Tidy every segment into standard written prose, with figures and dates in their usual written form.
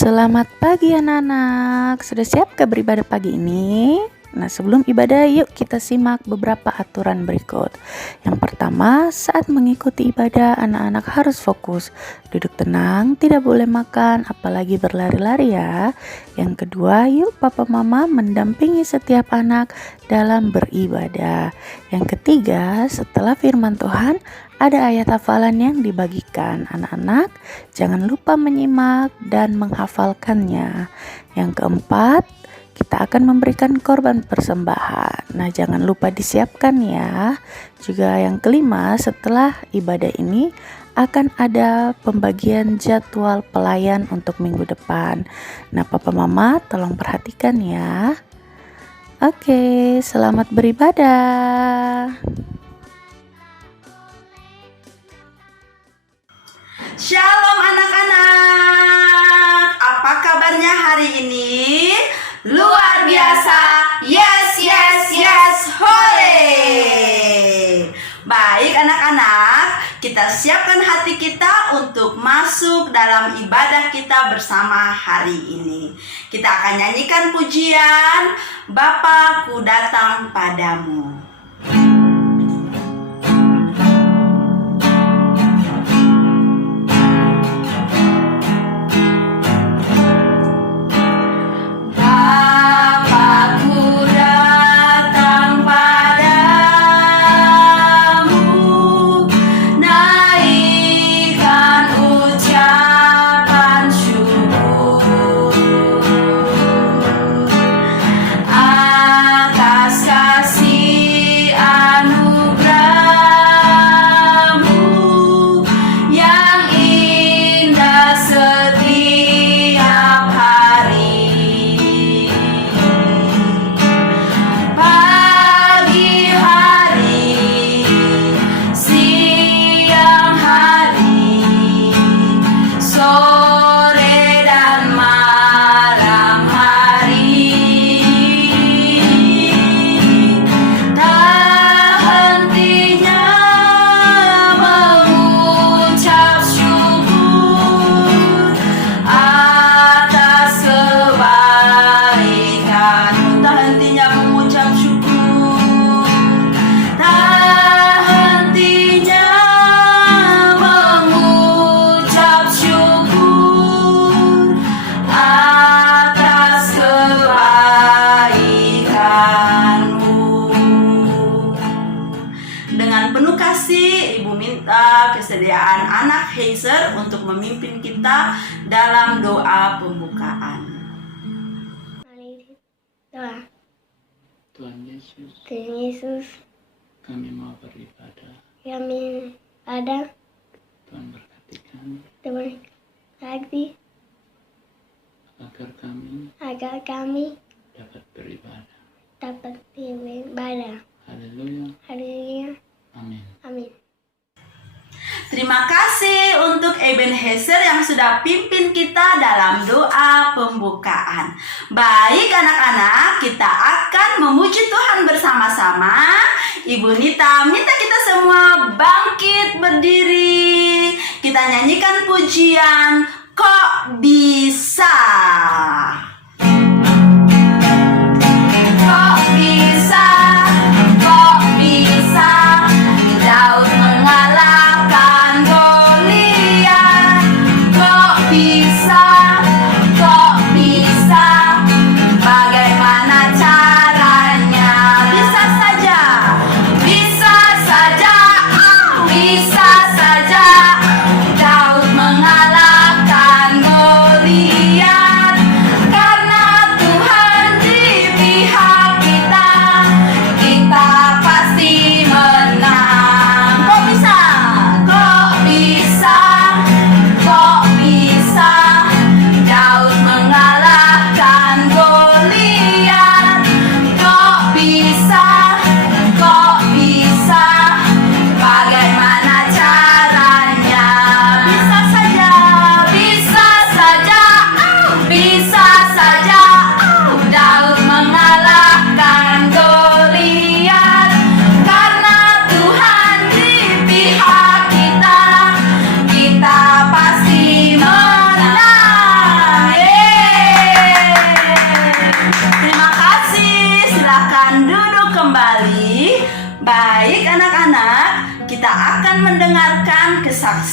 Selamat pagi anak-anak. Sudah siapkah beribadah pagi ini? Nah, sebelum ibadah yuk kita simak beberapa aturan berikut. Yang pertama, saat mengikuti ibadah anak-anak harus fokus. Duduk tenang, tidak boleh makan, apalagi berlari-lari ya. Yang kedua, yuk papa mama mendampingi setiap anak dalam beribadah. Yang ketiga, setelah firman Tuhan, ada ayat hafalan yang dibagikan. Anak-anak, jangan lupa menyimak dan menghafalkannya. Yang keempat, kita akan memberikan korban persembahan. Nah, jangan lupa disiapkan ya. Juga yang kelima, setelah ibadah ini akan ada pembagian jadwal pelayan untuk minggu depan. Nah, papa mama tolong perhatikan ya. Oke, selamat beribadah. Shalom anak-anak, apa kabarnya hari ini? Luar biasa, yes, yes, yes, hore! Baik anak-anak, kita siapkan hati kita untuk masuk dalam ibadah kita bersama hari ini. Kita akan nyanyikan pujian, Bapa ku datang padamu. Kesediaan anak Heiser untuk memimpin kita dalam doa pembukaan. Doa. Tuhan Yesus, Tuhan Yesus, kami mau beribadah. kami ada Tuhan berkati kami Tuhan kasih agar kami dapat beribadah. beribadah. Haleluya. Haleluya. Amin. Amin. Terima kasih untuk Ebenezer yang sudah pimpin kita dalam doa pembukaan. Baik anak-anak, kita akan memuji Tuhan bersama-sama. Ibu Nita minta kita semua bangkit berdiri. Kita nyanyikan pujian Kok Bisa. Kok bisa, kok bisa Daud mengalahkan Goliat. Kok bisa, bagaimana caranya? Bisa saja, bisa saja, bisa saja Daud mengalahkan Goliat.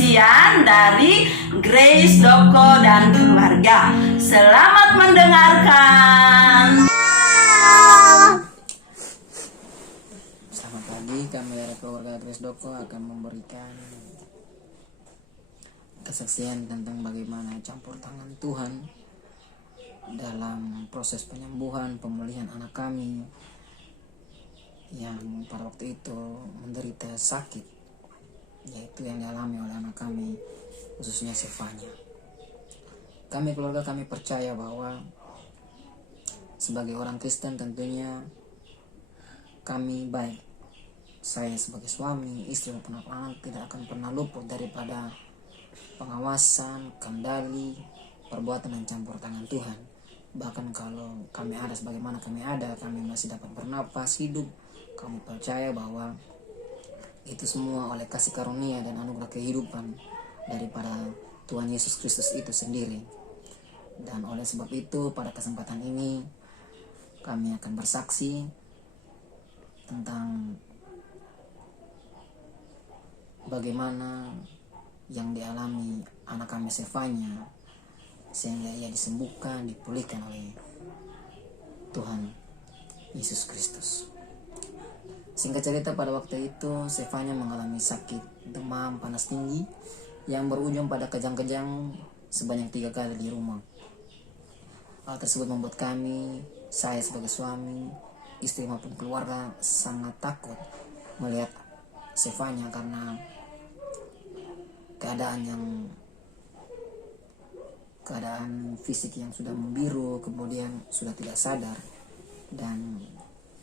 kesaksian dari Grace Doko dan keluarga. Selamat mendengarkan. Selamat pagi, kami dari keluarga Grace Doko akan memberikan kesaksian tentang bagaimana campur tangan Tuhan dalam proses penyembuhan, pemulihan anak kami yang pada waktu itu menderita sakit, yaitu yang dialami oleh anak kami, khususnya Sefanya. Kami keluarga kami percaya bahwa sebagai orang Kristen tentunya kami baik, saya sebagai suami, istri maupun anak tidak akan pernah luput daripada pengawasan, kendali, perbuatan dan campur tangan Tuhan. Bahkan kalau kami ada sebagaimana kami ada, kami masih dapat bernapas, hidup, kami percaya bahwa itu semua oleh kasih karunia dan anugerah kehidupan daripada Tuhan Yesus Kristus itu sendiri. Dan oleh sebab itu pada kesempatan ini kami akan bersaksi tentang bagaimana yang dialami anak kami Sefanya sehingga ia disembuhkan, dipulihkan oleh Tuhan Yesus Kristus. Singkat cerita, pada waktu itu Sefanya mengalami sakit demam panas tinggi yang berujung pada kejang-kejang sebanyak 3 kali di rumah. Hal tersebut membuat kami, saya sebagai suami, istri maupun keluarga sangat takut melihat Sefanya karena keadaan fisik yang sudah membiru, kemudian sudah tidak sadar. Dan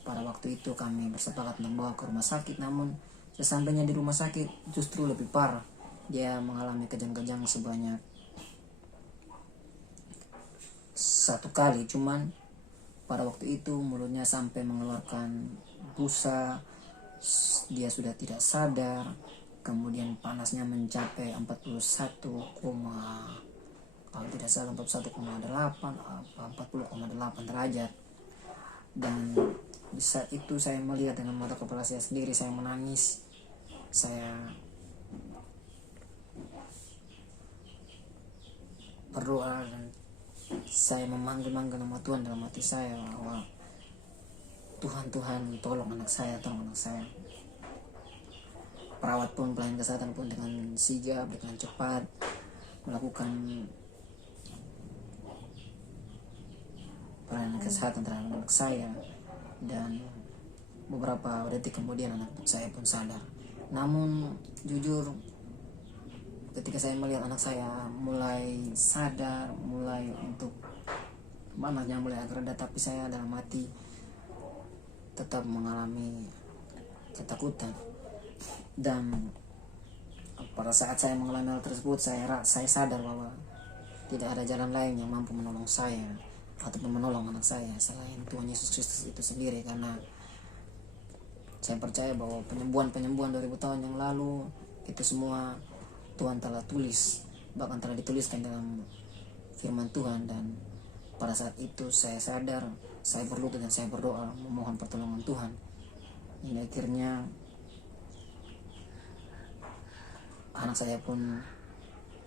pada waktu itu kami bersepakat membawa ke rumah sakit, namun sesampainya di rumah sakit justru lebih parah. Dia mengalami kejang-kejang sebanyak 1 kali, cuman pada waktu itu mulutnya sampai mengeluarkan busa, dia sudah tidak sadar, kemudian panasnya mencapai 40,8 derajat. Dan di saat itu saya melihat dengan mata kepala saya sendiri, saya menangis, saya berdoa dan saya memanggil nama Tuhan dalam hati saya bahwa Tuhan tolong anak saya. Perawat pun, pelayan kesehatan pun dengan sigap, dengan cepat melakukan pelayanan kesehatan terhadap anak saya, dan beberapa detik kemudian anak saya pun sadar. Namun jujur, ketika saya melihat anak saya mulai sadar, mulai untuk anaknya mulai agak reda, tapi saya dalam hati tetap mengalami ketakutan. Dan pada saat saya mengalami hal tersebut, saya sadar bahwa tidak ada jalan lain yang mampu menolong saya ataupun menolong anak saya selain Tuhan Yesus Kristus itu sendiri, karena saya percaya bahwa penyembuhan 2000 tahun yang lalu itu semua Tuhan telah tulis, bahkan telah dituliskan dalam firman Tuhan. Dan pada saat itu saya sadar, saya berlutut dan saya berdoa memohon pertolongan Tuhan, hingga akhirnya anak saya pun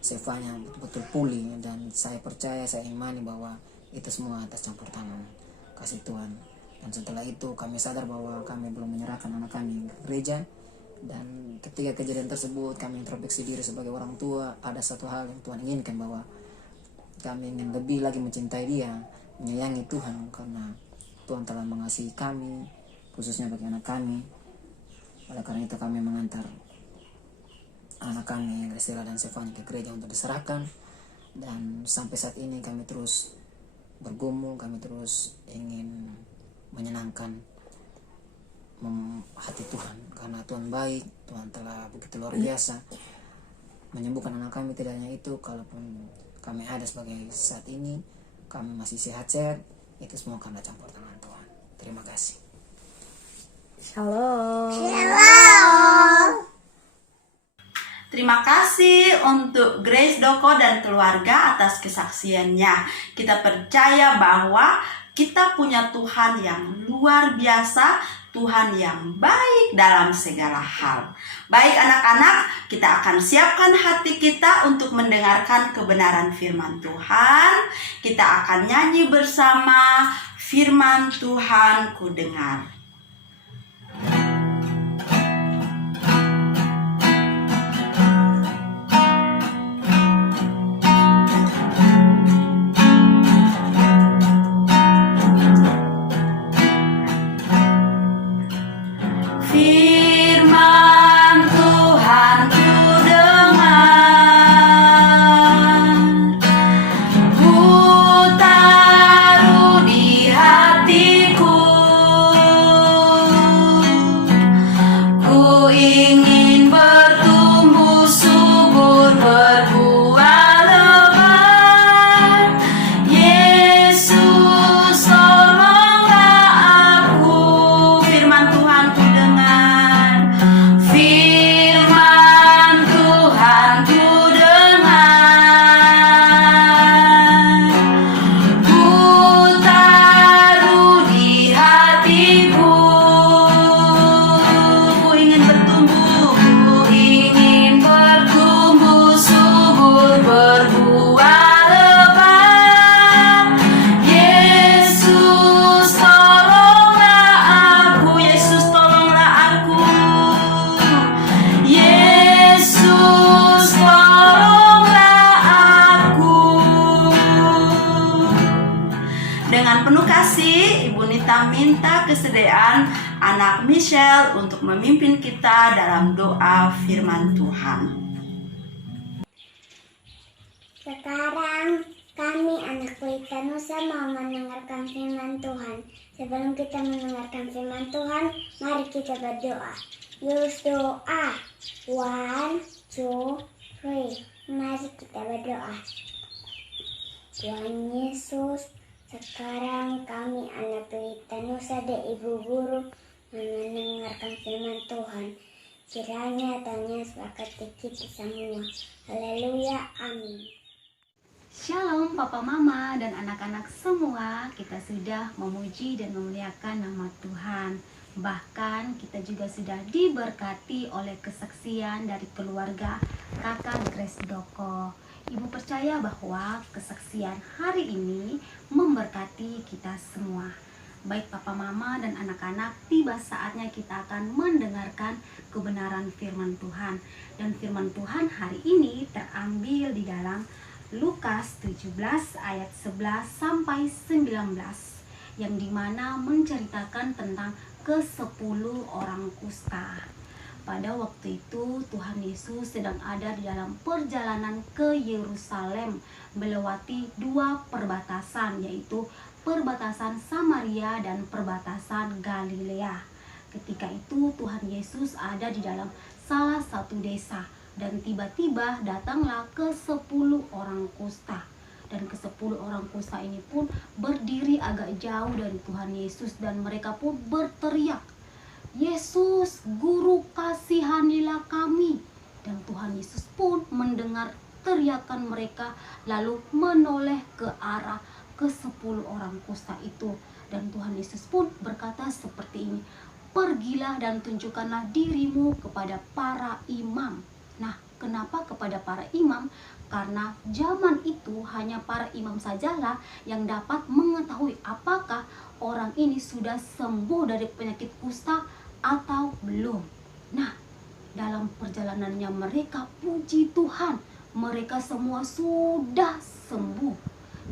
Sefanya betul-betul pulih. Dan saya percaya, saya imani bahwa itu semua atas campur tangan kasih Tuhan. Dan setelah itu kami sadar bahwa kami belum menyerahkan anak kami ke gereja. Dan ketika kejadian tersebut kami introspeksi diri sebagai orang tua, ada satu hal yang Tuhan inginkan, bahwa kami ingin lebih lagi mencintai dia, menyayangi Tuhan, karena Tuhan telah mengasihi kami, khususnya bagi anak kami. Oleh karena itu kami mengantar anak kami, Graciela dan Sefanya, ke gereja untuk diserahkan. Dan sampai saat ini kami terus bergumul, kami terus ingin menyenangkan hati Tuhan, karena Tuhan baik, Tuhan telah begitu luar biasa menyembuhkan anak kami. Tidak hanya itu, kalaupun kami ada sebagai saat ini, kami masih sehat-sehat, itu semua karena campur tangan Tuhan. Terima kasih. Shalom. Terima kasih untuk Grace Doko dan keluarga atas kesaksiannya. Kita percaya bahwa kita punya Tuhan yang luar biasa, Tuhan yang baik dalam segala hal. Baik anak-anak, kita akan siapkan hati kita untuk mendengarkan kebenaran firman Tuhan. Kita akan nyanyi bersama firman Tuhan ku dengar. Firman Tuhan ku dengar, ku taruh di hatiku, ku ingin bertumbuh subur berbuah lebat. Yesus tolonglah aku. Firman Tuhan ku dengar, firman Tuhan ku dengar, ku taruh di hatiku, ku ingin bertumbuh subur berbuah lebat. Yesus tolonglah aku, Yesus tolonglah aku, Yesus tolonglah aku. Dengan penuh kasih, Ibu Nita minta kesediaan anak Michelle untuk memimpin kita dalam doa firman Tuhan. Sekarang kami anak Pelita Nusa mau mendengarkan firman Tuhan. Sebelum kita mendengarkan firman Tuhan, mari kita berdoa. Use doa. 1, 2, 3. Mari kita berdoa. Tuhan Yesus, sekarang kami anak Pelita Nusa dan Ibu Guru mendengarkan firman Tuhan. Kiranya Tuhan Yesus berkati kita semua. Haleluya, amin. Shalom Papa Mama dan anak-anak semua, kita sudah memuji dan memuliakan nama Tuhan. Bahkan kita juga sudah diberkati oleh kesaksian dari keluarga Kakak Grace Doko. Ibu percaya bahwa kesaksian hari ini memberkati kita semua. Baik Papa Mama dan anak-anak, tiba saatnya kita akan mendengarkan kebenaran firman Tuhan. Dan firman Tuhan hari ini terambil di dalam Lukas 17 ayat 11 sampai 19, yang dimana menceritakan tentang ke-10 orang kusta. Pada waktu itu Tuhan Yesus sedang ada di dalam perjalanan ke Yerusalem, melewati 2 perbatasan, yaitu perbatasan Samaria dan perbatasan Galilea. Ketika itu Tuhan Yesus ada di dalam salah satu desa, dan tiba-tiba datanglah ke-10 orang kusta. Dan ke-10 orang kusta ini pun berdiri agak jauh dari Tuhan Yesus, dan mereka pun berteriak, "Yesus, Guru, kasihanilah kami." Dan Tuhan Yesus pun mendengar teriakan mereka, lalu menoleh ke arah ke-10 orang kusta itu. Dan Tuhan Yesus pun berkata seperti ini, "Pergilah dan tunjukkanlah dirimu kepada para imam." Nah, kenapa kepada para imam? Karena zaman itu hanya para imam sajalah yang dapat mengetahui apakah orang ini sudah sembuh dari penyakit kusta atau belum. Nah, dalam perjalanannya mereka, puji Tuhan, mereka semua sudah sembuh.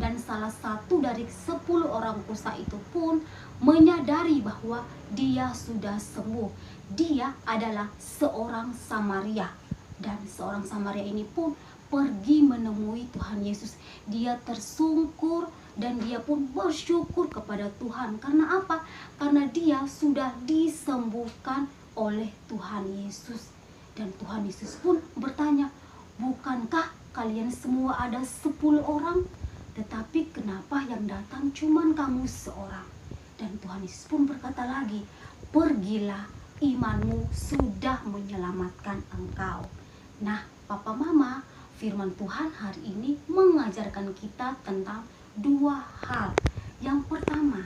Dan salah satu dari 10 orang kusta itu pun menyadari bahwa dia sudah sembuh. Dia adalah seorang Samaria. Dan seorang Samaria ini pun pergi menemui Tuhan Yesus. Dia tersungkur dan dia pun bersyukur kepada Tuhan. Karena apa? Karena dia sudah disembuhkan oleh Tuhan Yesus. Dan Tuhan Yesus pun bertanya, "Bukankah kalian semua ada 10 orang? Tetapi kenapa yang datang cuman kamu seorang?" Dan Tuhan Yesus pun berkata lagi, "Pergilah, imanmu sudah menyelamatkan engkau." Nah, Papa Mama, firman Tuhan hari ini mengajarkan kita tentang 2 hal. Yang pertama,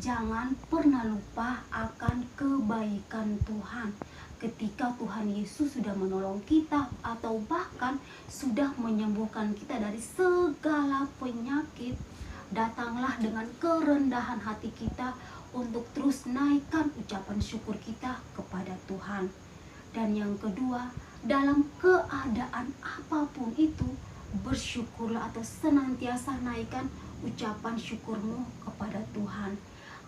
jangan pernah lupa akan kebaikan Tuhan. Ketika Tuhan Yesus sudah menolong kita atau bahkan sudah menyembuhkan kita dari segala penyakit, datanglah dengan kerendahan hati kita untuk terus naikkan ucapan syukur kita kepada Tuhan. Dan yang kedua, dalam keadaan apapun itu, bersyukurlah atau senantiasa naikkan ucapan syukurmu kepada Tuhan.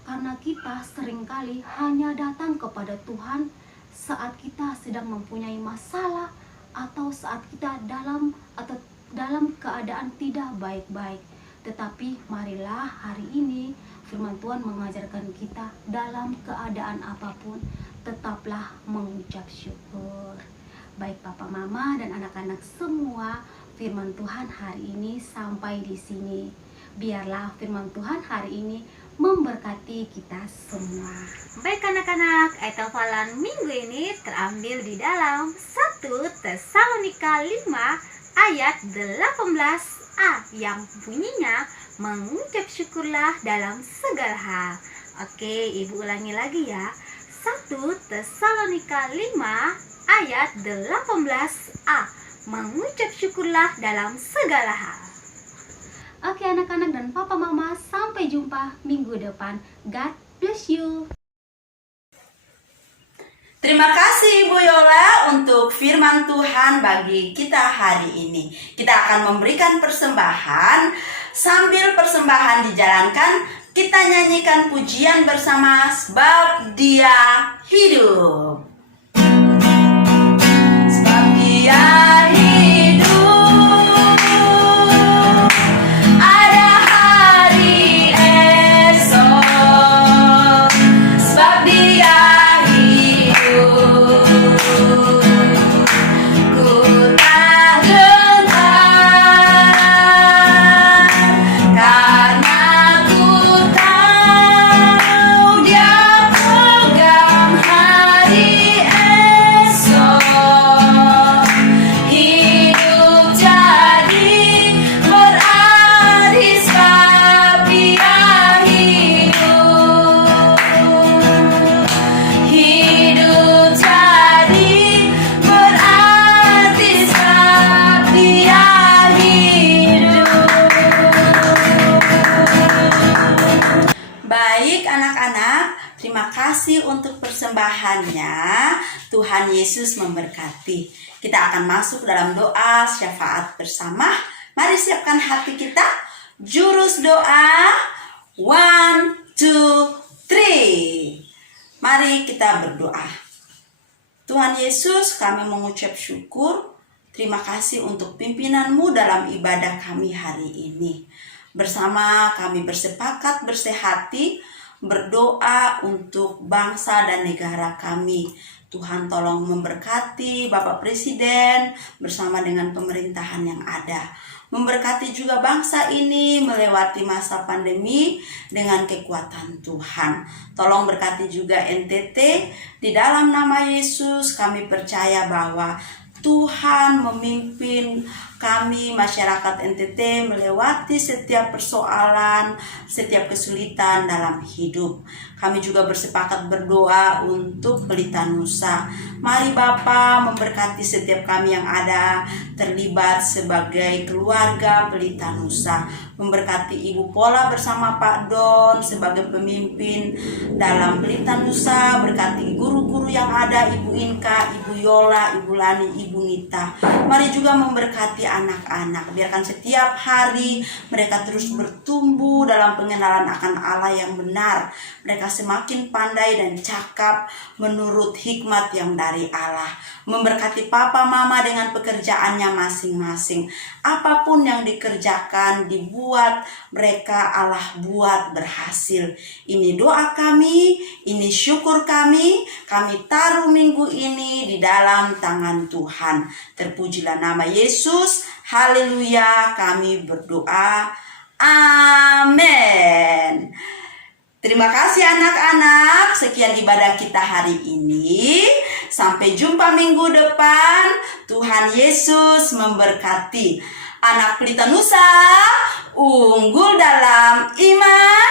Karena kita seringkali hanya datang kepada Tuhan saat kita sedang mempunyai masalah atau saat kita dalam keadaan tidak baik-baik. Tetapi marilah hari ini firman Tuhan mengajarkan kita dalam keadaan apapun tetaplah mengucap syukur. Baik Papa Mama dan anak-anak semua, firman Tuhan hari ini sampai di sini. Biarlah firman Tuhan hari ini memberkati kita semua. Baik anak-anak, ayat hafalan minggu ini terambil di dalam 1 Tesalonika 5 ayat 18a yang bunyinya mengucap syukurlah dalam segala hal. Oke, Ibu ulangi lagi ya. 1 Tesalonika 5 ayat 18a mengucap syukurlah dalam segala hal. Oke anak-anak dan Papa Mama, sampai jumpa minggu depan. God bless you. Terima kasih Ibu Yola untuk firman Tuhan bagi kita hari ini. Kita akan memberikan persembahan. Sambil persembahan dijalankan, kita nyanyikan pujian bersama sebab Dia hidup. Sebab Dia hidup, ada hari esok. Sebab Dia hidup, ku tak gentar, karena ku tahu Dia pegang hari esok. Hidup jadi berarti sebab Dia hidup. Hidup jadi berarti sebab Dia hidup. Baik anak-anak, terima kasih untuk persembahannya. Tuhan Yesus memberkati. Kita akan masuk dalam doa syafaat bersama. Mari siapkan hati kita. Jurus doa 1, 2, 3. Mari kita berdoa. Tuhan Yesus, kami mengucap syukur. Terima kasih untuk pimpinan-Mu dalam ibadah kami hari ini. Bersama kami bersepakat bersehati, berdoa untuk bangsa dan negara kami. Tuhan tolong memberkati Bapak Presiden bersama dengan pemerintahan yang ada. Memberkati juga bangsa ini melewati masa pandemi dengan kekuatan Tuhan. Tolong berkati juga NTT. Di dalam nama Yesus kami percaya bahwa Tuhan memimpin kami masyarakat NTT melewati setiap persoalan, setiap kesulitan dalam hidup. Kami juga bersepakat berdoa untuk Pelita Nusa. Mari Bapa memberkati setiap kami yang ada terlibat sebagai keluarga Pelita Nusa. Memberkati Ibu Pola bersama Pak Don sebagai pemimpin dalam Pelita Nusa. Berkati guru-guru yang ada, Ibu Inka, Ibu Yola, Ibu Lani, Ibu Nita. Mari juga memberkati anak-anak. Biarkan setiap hari mereka terus bertumbuh dalam pengenalan akan Allah yang benar. Mereka semakin pandai dan cakap menurut hikmat yang dari Allah. Memberkati papa mama dengan pekerjaannya masing-masing. Apapun yang dikerjakan, dibuat, mereka Allah buat berhasil. Ini doa kami, ini syukur kami. Kami taruh minggu ini di dalam tangan Tuhan. Terpujilah nama Yesus. Haleluya, kami berdoa. Amin. Terima kasih anak-anak. Sekian ibadah kita hari ini. Sampai jumpa minggu depan. Tuhan Yesus memberkati. Anak Pelita Nusa unggul dalam iman,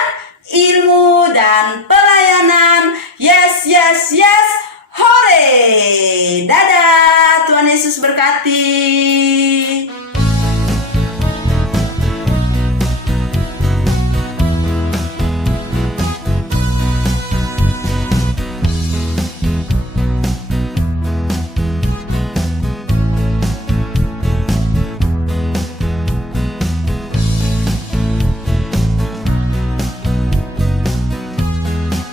ilmu, dan pelayanan. Yes, yes, yes. Hore! Dadah, Tuhan Yesus berkati.